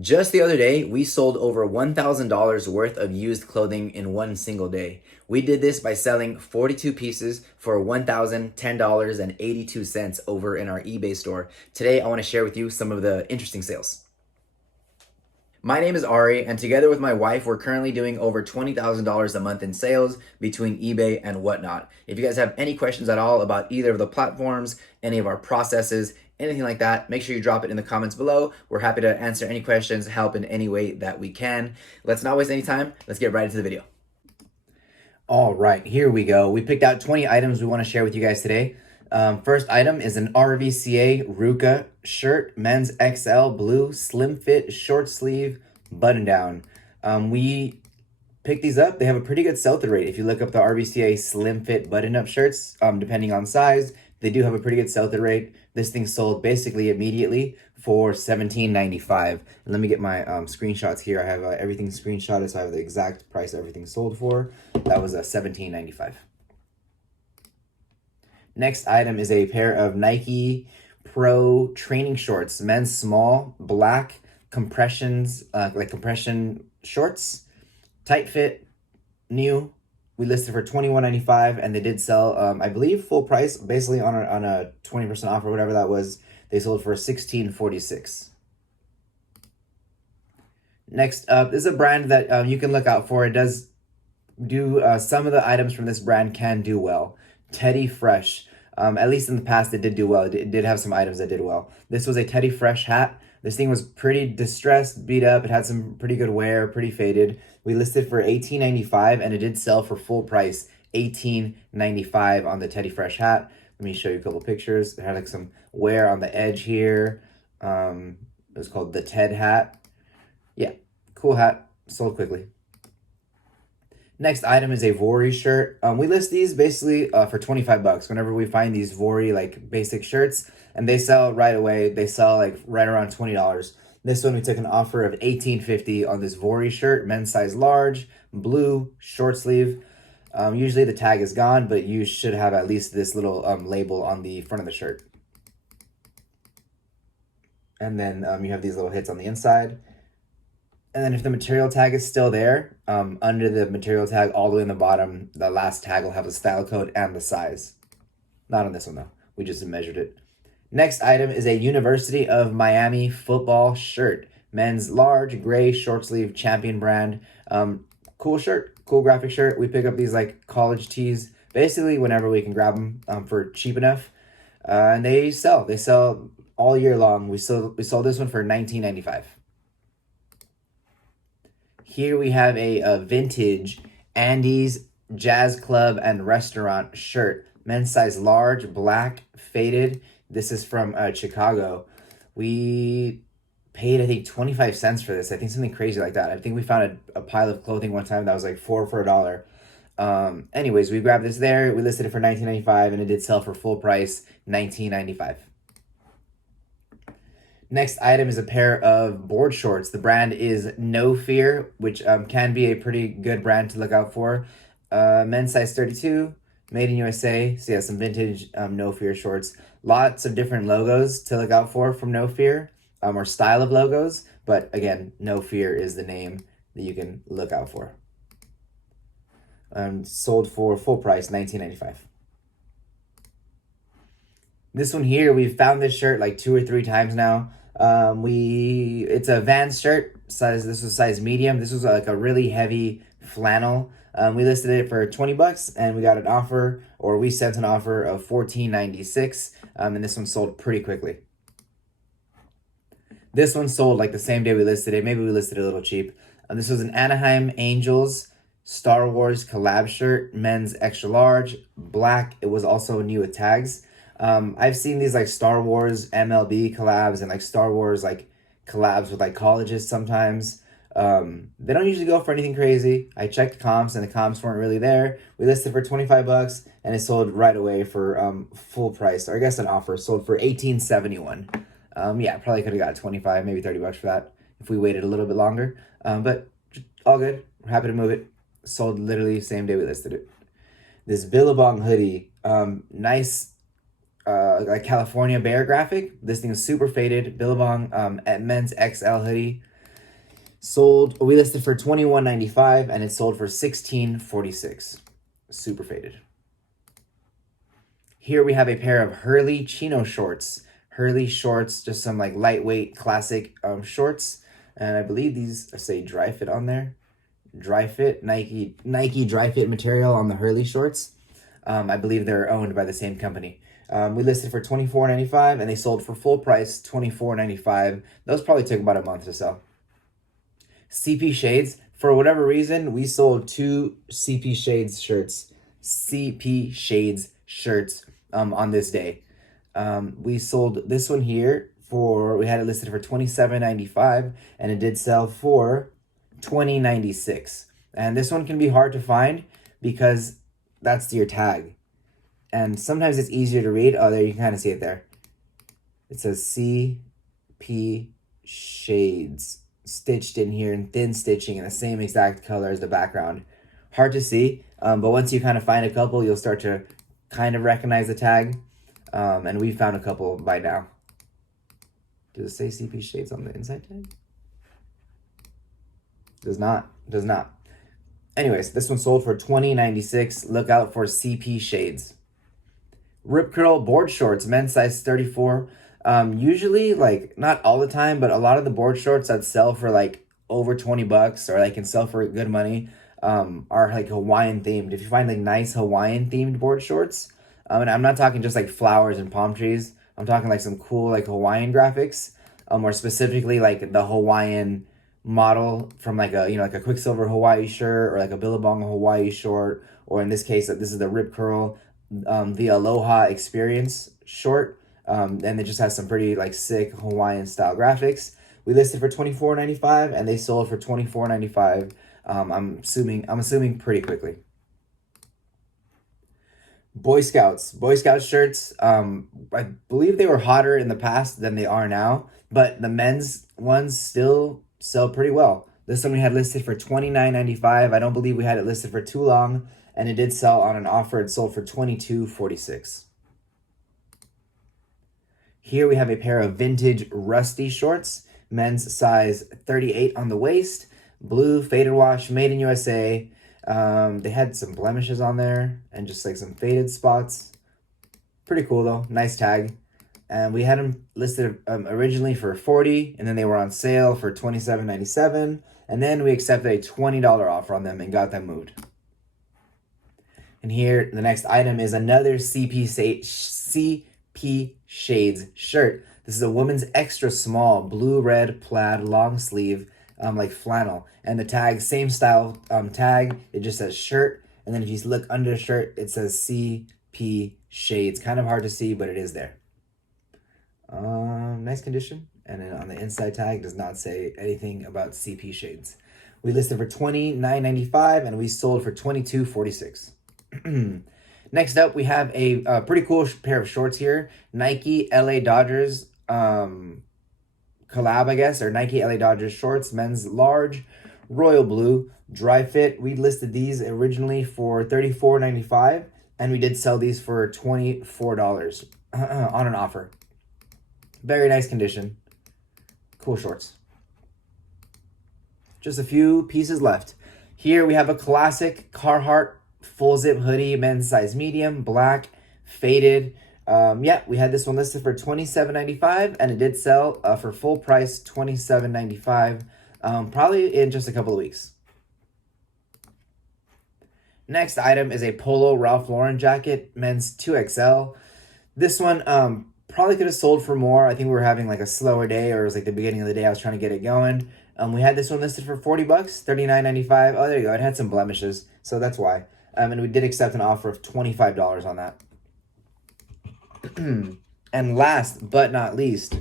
Just the other day, we sold over $1,000 worth of used clothing in one single day. We did this by selling 42 pieces for $1,010.82 over in our eBay store. Today, I want to share with you some of the interesting sales. My name is Ari, and together with my wife, we're currently doing over $20,000 a month in sales between eBay and whatnot. If you guys have any questions at all about either of the platforms, any of our processes, anything like that, make sure you drop it in the comments below. We're happy to answer any questions, help in any way that we can. Let's not waste any time. Let's get right into the video. All right, here we go. We picked out 20 items we want to share with you guys today. First item is an RVCA Ruka shirt, men's XL blue, slim fit, short sleeve, button down. We picked these up. They have a pretty good sell-through rate. If you look up the RVCA slim fit button up shirts, depending on size, they do have a pretty good sell-through rate. This thing sold basically immediately for $17.95. And let me get my screenshots here. I have everything screenshotted, so I have the exact price everything sold for. That was $17.95. Next item is a pair of Nike Pro training shorts, men's small, black compressions, like compression shorts, tight fit, new. We listed for $21.95, and they did sell, I believe, full price, basically on a 20% off or whatever that was. They sold for $16.46. Next up is a brand that you can look out for. It does do some of the items from this brand can do well. Teddy Fresh. At least in the past, it did do well. It did have some items that did well. This was a Teddy Fresh hat. This thing was pretty distressed, beat up. It had some pretty good wear, pretty faded. We listed for $18.95, and it did sell for full price, $18.95 on the Teddy Fresh hat. Let me show you a couple pictures. It had like some wear on the edge here. It was called the Ted hat. Yeah, cool hat. Sold quickly. Next item is a Vori shirt. We list these basically for 25 bucks whenever we find these Vori like basic shirts, and they sell right away. They sell like right around $20. This one we took an offer of $18.50 on this Vori shirt, men's size large, blue, short sleeve. Usually the tag is gone, but you should have at least this little label on the front of the shirt. And then you have these little hits on the inside. And then if the material tag is still there, under the material tag all the way in the bottom, the last tag will have the style code and the size. Not on this one though. We just measured it. Next item is a University of Miami football shirt. Men's large, gray, short sleeve, Champion brand. Cool shirt, cool graphic shirt. We pick up these like college tees basically whenever we can grab them for cheap enough. And they sell. They sell all year long. We sold this one for $19.95. Here we have a vintage Andy's Jazz Club and Restaurant shirt. Men's size large, black, faded. This is from Chicago. We paid, I think, 25 cents for this. I think something crazy like that. I think we found a pile of clothing one time that was like four for $1. Anyways, we grabbed this there. We listed it for $19.95, and it did sell for full price, $19.95. Next item is a pair of board shorts. The brand is No Fear, which can be a pretty good brand to look out for. Men's size 32, made in USA. So yeah, some vintage No Fear shorts. Lots of different logos to look out for from No Fear, or style of logos. But again, No Fear is the name that you can look out for. Sold for full price, $19.95. This one here, we've found this shirt like 2 or 3 times now. It's a Vans shirt size. This was size medium. This was like a really heavy flannel. We listed it for 20 bucks, and we got an offer, or we sent an offer of $14.96. And this one sold pretty quickly. This one sold like the same day we listed it. Maybe we listed it a little cheap. This was an Anaheim Angels Star Wars collab shirt, men's extra large, black. It was also new with tags. I've seen these like Star Wars MLB collabs and like Star Wars like collabs with like colleges sometimes. They don't usually go for anything crazy. I checked comps and the comps weren't really there. We listed for 25 bucks and it sold right away for full price, or I guess an offer, sold for $18.71. Yeah, probably could have got 25, maybe 30 bucks for that if we waited a little bit longer. But all good. We're happy to move it. Sold literally same day we listed it. This Billabong hoodie, nice like California bear graphic. This thing is super faded. Billabong at men's XL hoodie. We listed for $21.95 and it sold for $16.46. Super faded. Here we have a pair of Hurley chino shorts. Hurley shorts, just some like lightweight classic shorts. And I believe these say dry fit on there. Dry fit, Nike dry fit material on the Hurley shorts. I believe they're owned by the same company. We listed for $24.95 and they sold for full price $24.95. Those probably took about a month to sell. CP Shades, for whatever reason, we sold two CP Shades shirts. CP Shades shirts on this day. We sold this one here we had it listed for $27.95 and it did sell for $20.96. And this one can be hard to find because that's your tag. And sometimes it's easier to read. Oh, there, you can kind of see it there. It says CP Shades stitched in here in thin stitching in the same exact color as the background. Hard to see, but once you kind of find a couple, you'll start to kind of recognize the tag. And we found a couple by now. Does it say CP Shades on the inside tag? Does not. Anyways, this one sold for $20.96. Look out for CP Shades. Rip Curl board shorts, men's size 34. Usually, like, not all the time, but a lot of the board shorts that sell for like over $20 or like can sell for good money are like Hawaiian themed. If you find like nice Hawaiian themed board shorts, and I'm not talking just like flowers and palm trees, I'm talking like some cool like Hawaiian graphics, or specifically like the Hawaiian model from like a, like a Quicksilver Hawaii shirt or like a Billabong Hawaii short, or in this case, this is the Rip Curl, the Aloha Experience short. And it just has some pretty like sick Hawaiian style graphics. We listed for $24.95 and they sold for $24.95. I'm assuming pretty quickly. Boy Scout shirts. I believe they were hotter in the past than they are now, but the men's ones still sell pretty well. This one we had listed for $29.95. I don't believe we had it listed for too long, and it did sell on an offer. It sold for $22.46. Here we have a pair of vintage Rusty shorts, men's size 38 on the waist, blue faded wash, made in USA. They had some blemishes on there and just like some faded spots. Pretty cool though, nice tag. And we had them listed originally for $40, and then they were on sale for $27.97, and then we accepted a $20 offer on them and got them moved. And here, the next item is another CP Shades shirt. This is a woman's extra small blue-red plaid long sleeve, like flannel. And the tag, same style tag, it just says shirt. And then if you look under the shirt, it says CP Shades. Kind of hard to see, but it is there. Nice condition. And then on the inside tag, does not say anything about CP Shades. We listed for $29.95 and we sold for $22.46. Next up, we have a pretty cool pair of shorts here. Nike LA Dodgers collab, I guess, or Nike LA Dodgers shorts, men's large, royal blue, dry fit. We listed these originally for $34.95, and we did sell these for $24 on an offer. Very nice condition. Cool shorts. Just a few pieces left. Here we have a classic Carhartt full zip hoodie, men's size medium, black, faded. Yeah, we had this one listed for $27.95 and it did sell for full price $27.95, probably in just a couple of weeks. Next item is a polo Ralph Lauren jacket, men's 2XL. This one probably could have sold for more. I think we were having like a slower day, or it was like the beginning of the day I was trying to get it going. We had this one listed for $40, $39.95. Oh, there you go. It had some blemishes, so that's why. And we did accept an offer of $25 on that. And last but not least,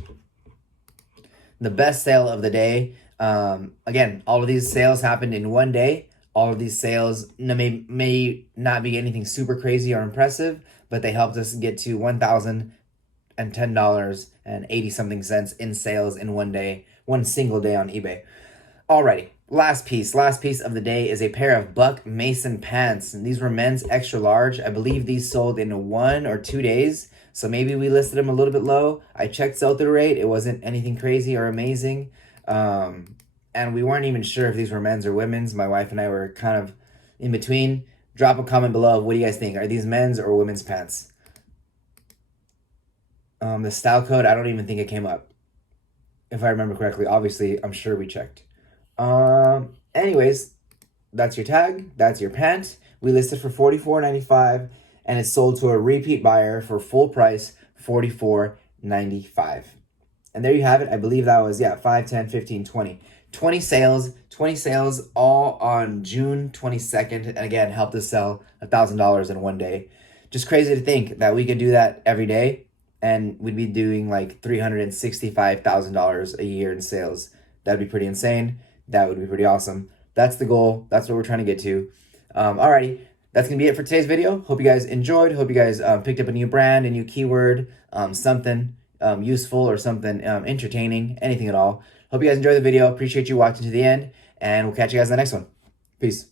the best sale of the day. Again, all of these sales happened in one day. All of these sales may not be anything super crazy or impressive, but they helped us get to $1,010.80 in sales in one day, one single day on eBay. Alrighty, last piece of the day is a pair of Buck Mason pants. And these were men's extra large. I believe these sold in 1 or 2 days, so maybe we listed them a little bit low. I checked sell-through rate. It wasn't anything crazy or amazing. and we weren't even sure if these were men's or women's. My wife and I were kind of in between. Drop a comment below. What do you guys think? Are these men's or women's pants? The style code, I don't even think it came up. If I remember correctly. Obviously, I'm sure we checked. Anyways, that's your tag. That's your pant. We listed for $44.95, and it's sold to a repeat buyer for full price, $44.95. And there you have it. I believe that was, 5, 10, 15, 20. 20 sales all on June 22nd. And again, helped us sell $1,000 in one day. Just crazy to think that we could do that every day and we'd be doing like $365,000 a year in sales. That'd be pretty insane. That would be pretty awesome. That's the goal. That's what we're trying to get to. Alrighty, that's going to be it for today's video. Hope you guys enjoyed. Hope you guys picked up a new brand, a new keyword, something useful or something entertaining, anything at all. Hope you guys enjoyed the video. Appreciate you watching to the end, and we'll catch you guys in the next one. Peace.